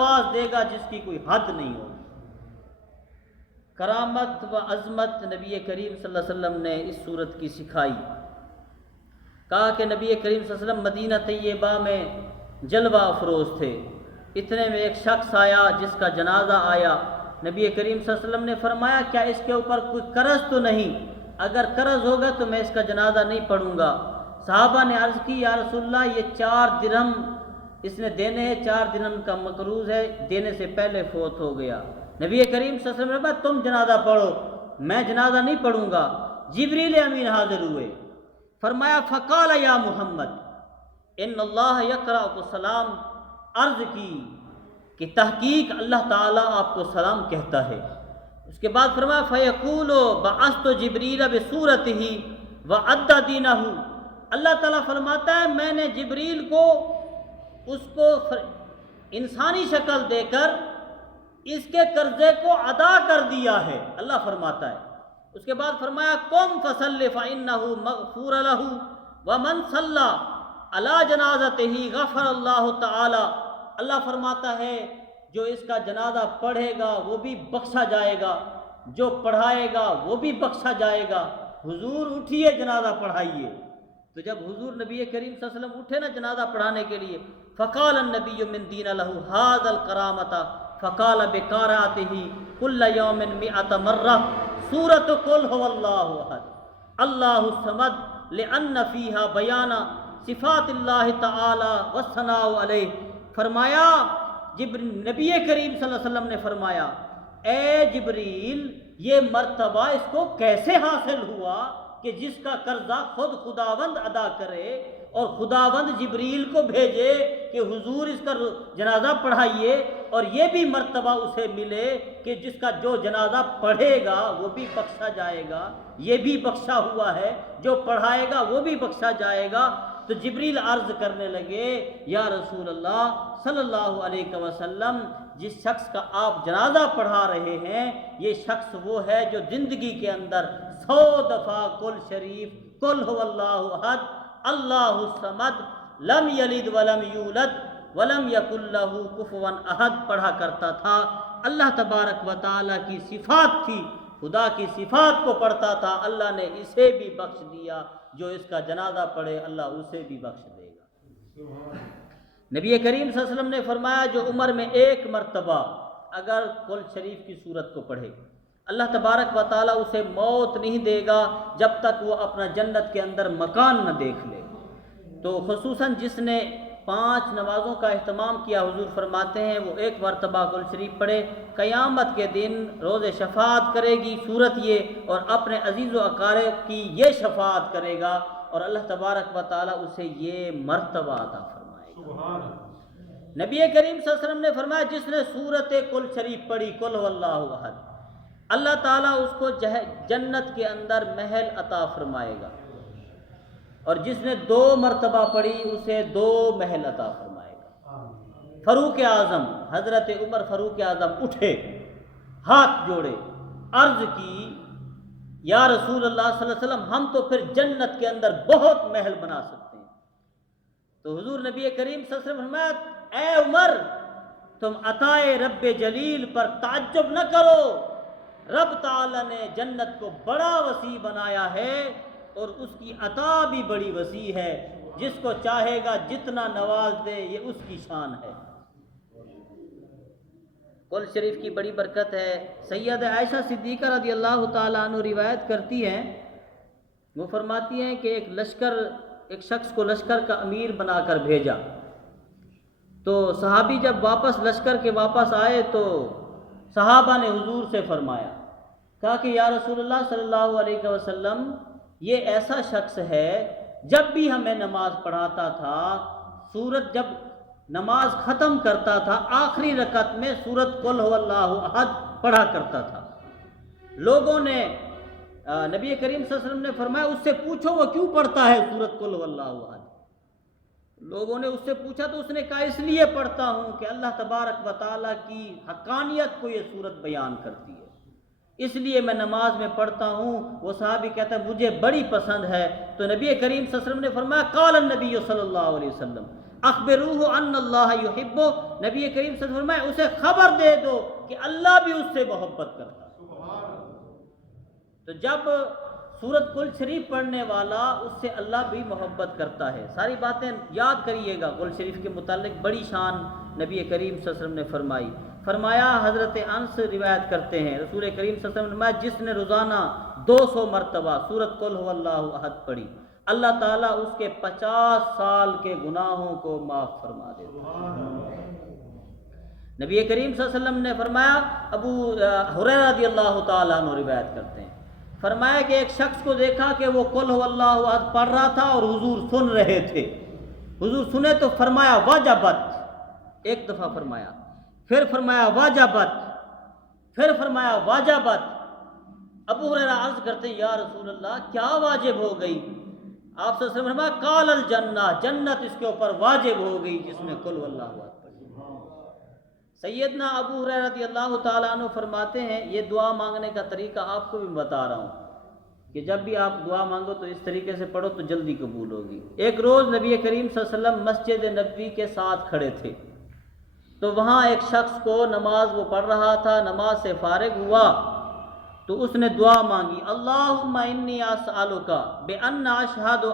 نواز دے گا جس کی کوئی حد نہیں ہوگی۔ کرامت و عظمت نبی کریم صلی اللہ علیہ وسلم نے اس صورت کی سکھائی۔ کہا کہ نبی کریم صلی اللہ علیہ وسلم مدینہ طیبہ میں جلوہ افروز تھے، اتنے میں ایک شخص آیا جس کا جنازہ آیا۔ نبی کریم صلی اللہ علیہ وسلم نے فرمایا کیا اس کے اوپر کوئی قرض تو نہیں؟ اگر قرض ہوگا تو میں اس کا جنازہ نہیں پڑھوں گا۔ صحابہ نے عرض کی یا رسول اللہ یہ 4 درہم اس نے دینے ہیں، 4 درہم کا مقروض ہے، دینے سے پہلے فوت ہو گیا۔ نبی کریم صلی اللہ علیہ وسلم نے فرمایا تم جنازہ پڑھو، میں جنازہ نہیں پڑھوں گا۔ جبریل امین حاضر ہوئے، فرمایا فقال یا محمد ان اللہ یقرأ السلام، عرض کی کہ تحقیق اللہ تعالیٰ آپ کو سلام کہتا ہے۔ اس کے بعد فرمایا فیقول بعثت جبریل بصورتہ وعد دینہ، اللہ تعالیٰ فرماتا ہے میں نے جبریل کو اس کو انسانی شکل دے کر اس کے قرضے کو ادا کر دیا ہے، اللہ فرماتا ہے۔ اس کے بعد فرمایا قم فصلی فإنہ مغفور لہ ومن صلی علی جنازتہ غفر اللہ تعالی، اللہ فرماتا ہے جو اس کا جنازہ پڑھے گا وہ بھی بخشا جائے گا، جو پڑھائے گا وہ بھی بخشا جائے گا۔ حضور اٹھیے جنازہ پڑھائیے۔ تو جب حضور نبی کریم صلی اللہ علیہ وسلم اٹھے نا جنازہ پڑھانے کے لیے، فقال النبی من دین لہ ھذا الکرامۃ فقال بقراءتہ کل یوم 100 مرہ سورۃ قل ھو اللہ احد اللہ الصمد لأن فیہا بیان صفات اللہ تعالی والثناء علیہ۔ فرمایا نبی کریم صلی اللہ علیہ وسلم نے فرمایا اے جبریل یہ مرتبہ اس کو کیسے حاصل ہوا کہ جس کا قرضہ خود خداوند ادا کرے اور خداوند جبریل کو بھیجے کہ حضور اس کا جنازہ پڑھائیے، اور یہ بھی مرتبہ اسے ملے کہ جس کا جو جنازہ پڑھے گا وہ بھی بخشا جائے گا، یہ بھی بخشا ہوا ہے، جو پڑھائے گا وہ بھی بخشا جائے گا۔ تو جبریل عرض کرنے لگے یا رسول اللہ صلی اللہ علیہ وسلم جس شخص کا آپ جنازہ پڑھا رہے ہیں یہ شخص وہ ہے جو زندگی کے اندر 100 دفعہ کل شریف قل ھو اللہ احد اللہ الصمد لم یلد ولم یولد ولم یکن لہ کفوا احد پڑھا کرتا تھا۔ اللہ تبارک و تعالیٰ کی صفات تھی، خدا کی صفات کو پڑھتا تھا، اللہ نے اسے بھی بخش دیا، جو اس کا جنازہ پڑھے اللہ اسے بھی بخش دے گا۔ نبی کریم صلی اللہ علیہ وسلم نے فرمایا جو عمر میں 1 مرتبہ اگر قل شریف کی صورت کو پڑھے اللہ تبارک و تعالیٰ اسے موت نہیں دے گا جب تک وہ اپنا جنت کے اندر مکان نہ دیکھ لے۔ تو خصوصاً جس نے 5 نمازوں کا اہتمام کیا، حضور فرماتے ہیں وہ 1 مرتبہ قل شریف پڑھے، قیامت کے دن روز شفاعت کرے گی صورت یہ، اور اپنے عزیز و اقارب کی یہ شفاعت کرے گا اور اللہ تبارک و تعالیٰ اسے یہ مرتبہ عطا فرمائے گا۔ نبی کریم صلی اللہ علیہ وسلم نے فرمایا جس نے سورت قل شریف پڑھی قل ھو اللہ احد، اللہ تعالیٰ اس کو جنت کے اندر محل عطا فرمائے گا، اور جس نے 2 مرتبہ پڑھی اسے 2 محل عطا فرمائے گا۔ فاروق اعظم حضرت عمر فاروق اعظم اٹھے، ہاتھ جوڑے، عرض کی یا رسول اللہ صلی اللہ علیہ وسلم ہم تو پھر جنت کے اندر بہت محل بنا سکتے ہیں۔ تو حضور نبی کریم صلی اللہ علیہ وسلم فرمایا اے عمر تم عطائے رب جلیل پر تعجب نہ کرو، رب تعالی نے جنت کو بڑا وسیع بنایا ہے اور اس کی عطا بھی بڑی وسیع ہے، جس کو چاہے گا جتنا نواز دے، یہ اس کی شان ہے۔ قل شریف کی بڑی برکت ہے۔ سیدہ عائشہ صدیقہ رضی اللہ تعالیٰ عنہ روایت کرتی ہیں، وہ فرماتی ہیں کہ ایک شخص کو لشکر کا امیر بنا کر بھیجا، تو صحابی جب واپس لشکر کے واپس آئے تو صحابہ نے حضور سے فرمایا، کہا کہ یا رسول اللہ صلی اللہ علیہ وسلم یہ ایسا شخص ہے جب بھی ہمیں نماز پڑھاتا تھا سورت جب نماز ختم کرتا تھا آخری رکعت میں سورت قل ھو اللہ احد پڑھا کرتا تھا۔ لوگوں نے نبی کریم صلی اللہ علیہ وسلم نے فرمایا اس سے پوچھو وہ کیوں پڑھتا ہے سورت قل ھو اللہ احد۔ لوگوں نے اس سے پوچھا تو اس نے کہا اس لیے پڑھتا ہوں کہ اللہ تبارک و تعالیٰ کی حقانیت کو یہ سورت بیان کرتی ہے، اس لیے میں نماز میں پڑھتا ہوں۔ وہ صحابی کہتا ہے مجھے بڑی پسند ہے۔ تو نبی کریم صلی اللہ علیہ وسلم نے فرمایا قال النبی صلی اللہ علیہ وسلم اخبروہ ان اللہ یحبہ، نبی کریم صلی اللہ علیہ وسلم فرمائے اسے خبر دے دو کہ اللہ بھی اس سے محبت کرتا ہے۔ تو جب سورت قل شریف پڑھنے والا اس سے اللہ بھی محبت کرتا ہے۔ ساری باتیں یاد کریے گا، قل شریف کے متعلق بڑی شان نبی کریم صلی اللہ علیہ وسلم نے فرمائی۔ فرمایا، حضرت انس روایت کرتے ہیں، رسول کریم صلی اللہ علیہ وسلم نے فرمایا جس نے روزانہ 200 مرتبہ سورت قل هو اللہ احد پڑھی، اللہ تعالیٰ اس کے 50 سال کے گناہوں کو معاف فرما دیتا ہے۔ نبی کریم صلی اللہ علیہ وسلم نے فرمایا، ابو ہریرہ رضی اللہ تعالیٰ عنہ روایت کرتے ہیں، فرمایا کہ ایک شخص کو دیکھا کہ وہ قل هو اللہ احد پڑھ رہا تھا اور حضور سن رہے تھے۔ حضور سنے تو فرمایا وجبت، ایک دفعہ فرمایا، پھر فرمایا واجبت، پھر فرمایا واجبت۔ ابو ہریرہ عرض کرتے ہیں یا رسول اللہ کیا واجب ہو گئی؟ آپ صلی اللہ علیہ وسلم نے فرمایا قال الجنہ، جنت اس کے اوپر واجب ہو گئی جس نے قل واللہ احد پڑھی۔ سیدنا ابو ہریرہ رضی اللہ تعالیٰ عنہ فرماتے ہیں یہ دعا مانگنے کا طریقہ آپ کو بھی بتا رہا ہوں کہ جب بھی آپ دعا مانگو تو اس طریقے سے پڑھو تو جلدی قبول ہوگی۔ ایک روز نبی کریم صلی اللہ علیہ وسلم مسجد نبوی کے ساتھ کھڑے تھے، تو وہاں ایک شخص کو نماز وہ پڑھ رہا تھا، نماز سے فارغ ہوا تو اس نے دعا مانگی، اللہم انی اسألک بان اشہد